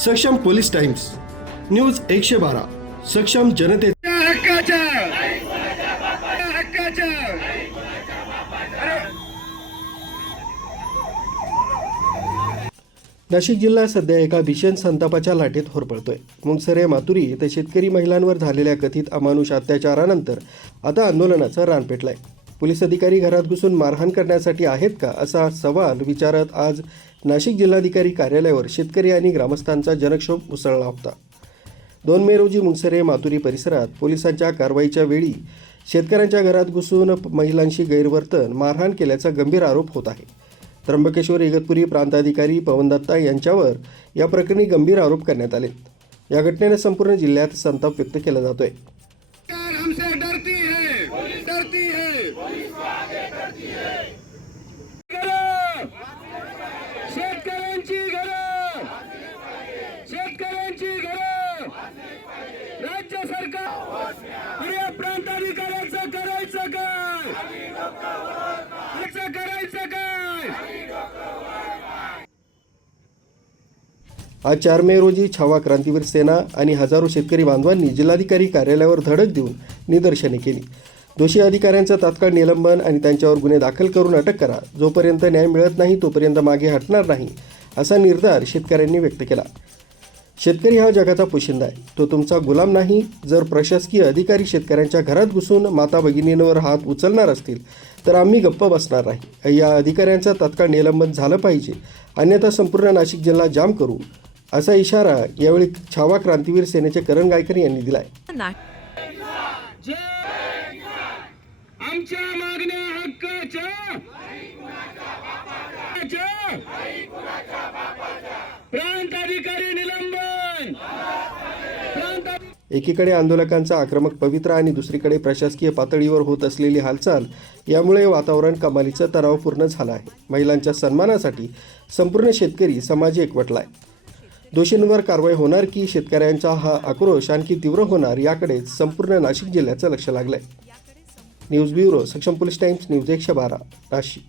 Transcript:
सक्षम police times news 112 सक्षम जनतेच्या हक्काच्या नाशिक जिल्हा सध्या एका भीषण संतापाच्या लाटेत होरपळतोय। मुंगसरे मातुरी येथे शेतकरी महिलांवर झालेल्या कथित अमानुष अत्याचारानंतर आता आंदोलनाचा रान पेटलाय। पोलीस अधिकारी घरात घुसून मारहाण करण्यासाठी आहेत का असा सवाल विचारत आज नाशिक जिल्हाधिकारी कार्यालयावर शेतकरी आणि ग्रामस्थांचा जनक्षोभ उसळला होता। 2 मे रोजी मुंगसरे मातुरी परिसरात पोलिसांच्या कारवाईच्या वेळी शेतकऱ्यांच्या घरात घुसून महिलांशी गैरवर्तन मारहाण केल्याचा गंभीर आरोप होत आहे। त्र्यंबकेश्वर इगतपुरी प्रांताधिकारी पवन दत्ता यांच्यावर या प्रकरणी गंभीर आरोप करण्यात आले। या घटनेने संपूर्ण जिल्ह्यात संताप व्यक्त केला जातोय। राज्य सरकार या प्रांताधिकाऱ्यांचं करायचं काय? करायचं काय? आज 4 मे रोजी छावा क्रांतीवीर सेना आणि हजारो शेतकरी बांधवांनी जिल्हाधिकारी कार्यालयावर धडक देऊन निदर्शने केली। दोषी अधिकाऱ्यांचं तात्काळ निलंबन आणि त्यांच्यावर गुन्हे दाखल करून अटक करा। जोपर्यंत न्याय मिळत नाही तोपर्यंत मागे हटणार नाही असा निर्धार शेतकऱ्यांनी व्यक्त केला। शेतकरी हा जगाचा पोशिंदा आहे, तो तुमचा गुलाम नाही। जर प्रशासकीय अधिकारी शेतकऱ्यांच्या घरात घुसून माता भगिनींवर हात उचलणार असतील तर आम्ही गप्प बसणार नाही। या अधिकाऱ्यांचा तात्काळ निलंबन झालं पाहिजे, अन्यथा संपूर्ण नाशिक जिल्हा जाम करू असा इशारा यावेळी छावा क्रांतीवीर सेनेचे करण गायकर यांनी दिलाय। आमच्या मागण्या हक्काच्या प्रांताधिकारी निलंबन। एकीकडे आंदोलकांचा आक्रमक पवित्रा आणि दुसरीकडे प्रशासकीय पातळीवर होत असलेली हालचाल यामुळे वातावरण कमालीचं तणावपूर्ण झालं आहे। महिलांच्या सन्मानासाठी संपूर्ण शेतकरी समाज एकवटलाय। दोषींवर कारवाई होणार की शेतकऱ्यांचा हा आक्रोश आणखी तीव्र होणार याकडे संपूर्ण नाशिक जिल्ह्याचं लक्ष लागलंय। न्यूज ब्युरो सक्षम पोलीस टाइम्स न्यूज 112 नाशिक।